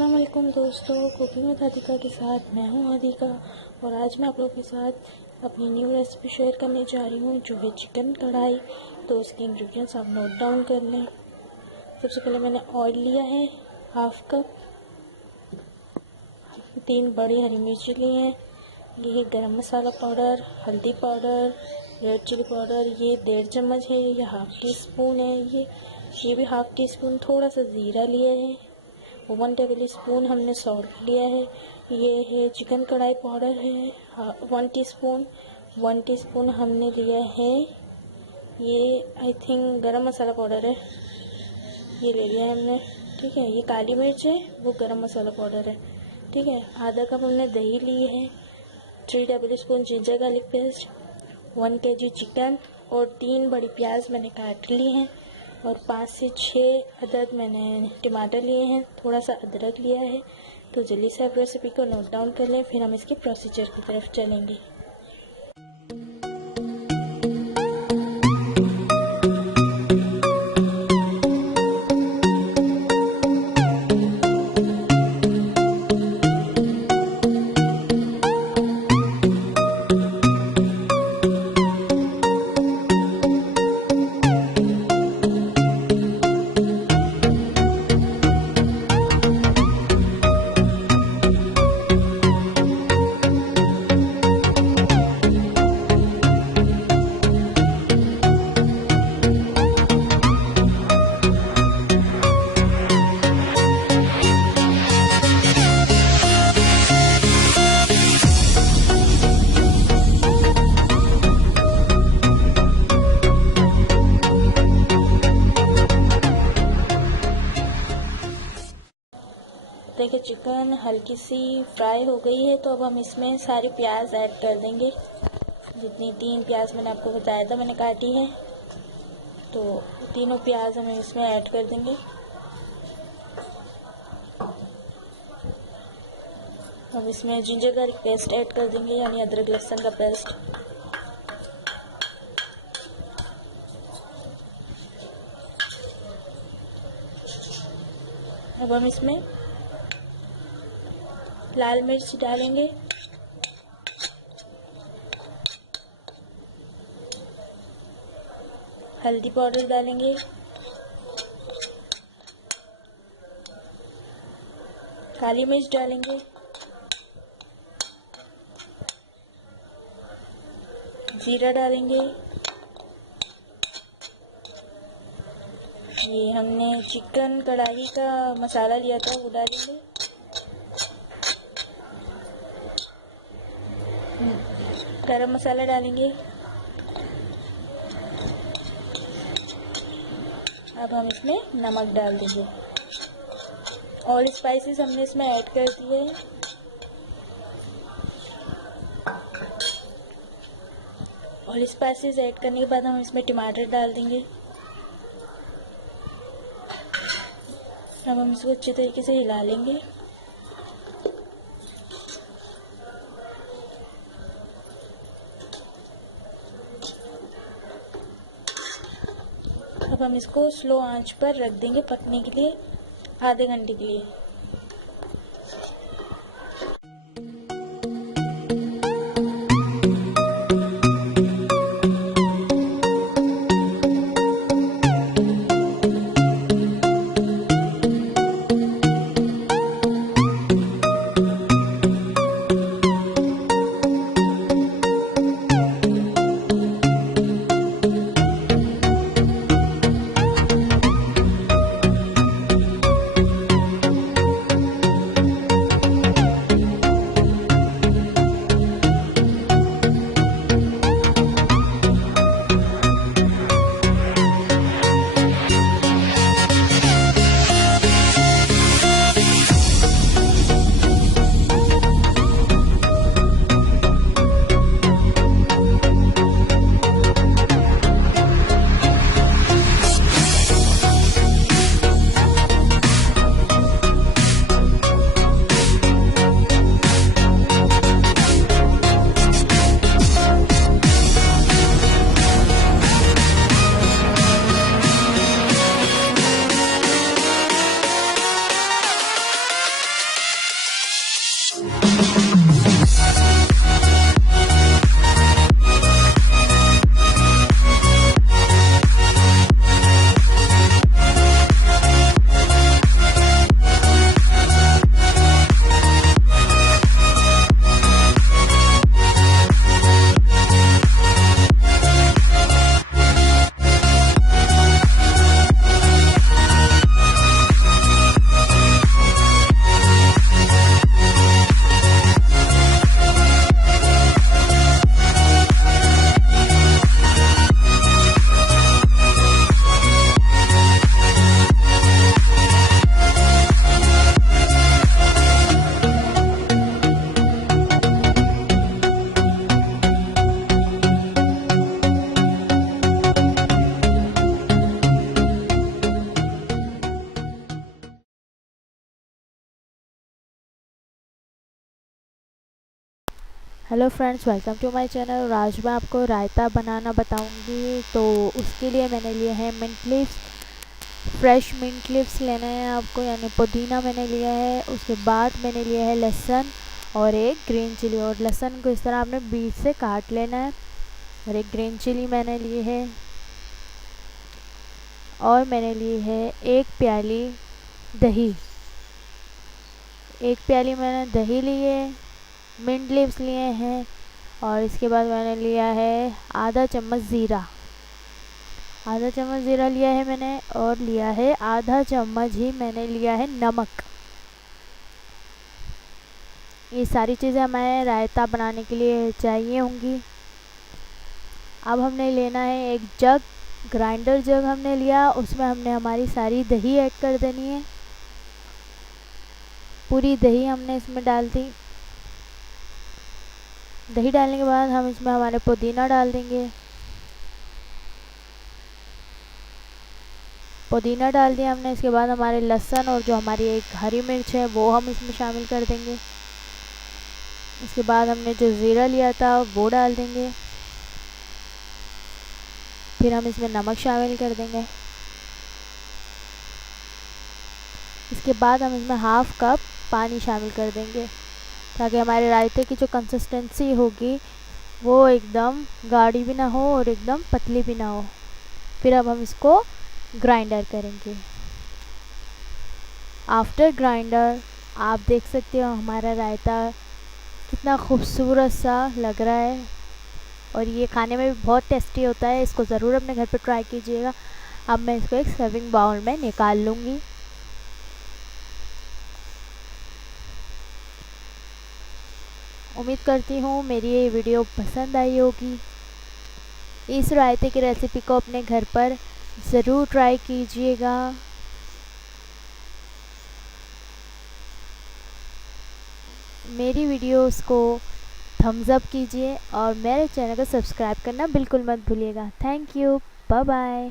अस्सलाम वालेकुम दोस्तों, कुकिंग विद हदीका के साथ मैं हूं हदीका। और आज मैं आप लोगों के साथ अपनी न्यू रेसिपी शेयर करने जा रही हूं जो है चिकन कढ़ाई। तो उसके इंग्रेडिएंट्स आप नोट डाउन कर लें। सबसे पहले मैंने ऑयल लिया है हाफ कप, 3 बड़ी हरी मिर्ची ली हैं, ये है गरम मसाला पाउडर, हल्दी पाउडर, रेड चिली पाउडर, ये 1.5 चम्मच है, ये हाफ टी स्पून है, ये भी हाफ टी स्पून। थोड़ा सा ज़ीरा लिया है, 1 टेबल स्पून हमने सॉल्ट लिया है, ये है चिकन कढ़ाई पाउडर है 1 टीस्पून, 1 टीस्पून हमने लिया है, ये आई थिंक गरम मसाला पाउडर है, ये ले लिया है हमने। ठीक है, ये काली मिर्च है, वो गरम मसाला पाउडर है। ठीक है, आधा कप हमने दही ली है, 3 table spoon ginger garlic paste, 1 kg chicken और 3 बड़ी प्याज मैंने काट ली हैं और 5 से 6 अदद मैंने टमाटर लिए हैं, थोड़ा सा अदरक लिया है। तो जल्दी से आप रेसिपी को नोट डाउन कर लें, फिर हम इसके प्रोसीजर की तरफ चलेंगे। देखिए चिकन हल्की सी फ्राई हो गई है, तो अब हम इसमें सारी प्याज ऐड कर देंगे। जितनी 3 प्याज मैंने आपको बताया था मैंने काटी है, तो तीनों प्याज हम इसमें ऐड कर देंगे। अब इसमें जिंजर गार्लिक पेस्ट ऐड कर देंगे, यानी अदरक लहसुन का पेस्ट। अब हम इसमें लाल मिर्च डालेंगे, हल्दी पाउडर डालेंगे, काली मिर्च डालेंगे, जीरा डालेंगे, ये हमने चिकन कढ़ाई का मसाला लिया था वो डालेंगे, गरम मसाला डालेंगे। अब हम इसमें नमक डाल देंगे। और स्पाइसेस हमने इसमें ऐड कर दिए हैं। और स्पाइसेस ऐड करने के बाद हम इसमें टमाटर डाल देंगे। अब हम इसको अच्छे तरीके से हिला लेंगे। अब हम इसको स्लो आंच पर रख देंगे पकने के लिए आधे घंटे के लिए। Hello friends, welcome to my channel. और आज मैं आपको रायता बनाना बताऊंगी। तो उसके लिए मैंने लिए हैं mint leaves. Fresh mint leaves लेना है आपको, यानी पुदीना मैंने लिया है। उसके बाद मैंने लिया है लहसुन और एक ग्रीन चिली। और लहसुन को इस तरह आपने बीच से काट लेना है। और एक ग्रीन चिली मैंने ली है। और मैंने ली है एक प्याली दही। एक प्याली मैंने दही ली है। मिंट लीव्स लिए हैं। और इसके बाद मैंने लिया है आधा चम्मच ज़ीरा। आधा चम्मच ज़ीरा लिया है मैंने। और लिया है आधा चम्मच ही मैंने लिया है नमक। ये सारी चीज़ें हमें रायता बनाने के लिए चाहिए होंगी। अब हमने लेना है एक जग, ग्राइंडर जग हमने लिया। उसमें हमने हमारी सारी दही ऐड कर देनी है। पूरी दही हमने इसमें डाल दी। दही डालने के बाद हम इसमें हमारे पुदीना डाल देंगे। पुदीना डाल दिया हमने। इसके बाद हमारे लहसुन और जो हमारी एक हरी मिर्च है वो हम इसमें शामिल कर देंगे। इसके बाद हमने जो ज़ीरा लिया था वो डाल देंगे। फिर हम इसमें नमक शामिल कर देंगे। इसके बाद हम इसमें हाफ़ कप पानी शामिल कर देंगे, ताकि हमारे रायते की जो कंसिस्टेंसी होगी वो एकदम गाढ़ी भी ना हो और एकदम पतली भी ना हो। फिर अब हम इसको ग्राइंडर करेंगे। आफ्टर ग्राइंडर आप देख सकते हो हमारा रायता कितना खूबसूरत सा लग रहा है। और ये खाने में भी बहुत टेस्टी होता है। इसको ज़रूर अपने घर पर ट्राई कीजिएगा। अब मैं इसको एक सर्विंग बाउल में निकाल लूँगी। उम्मीद करती हूँ मेरी ये वीडियो पसंद आई होगी। इस रायते की रेसिपी को अपने घर पर ज़रूर ट्राई कीजिएगा। मेरी वीडियोस को थम्स अप कीजिए और मेरे चैनल को सब्सक्राइब करना बिल्कुल मत भूलिएगा। Thank you, bye bye.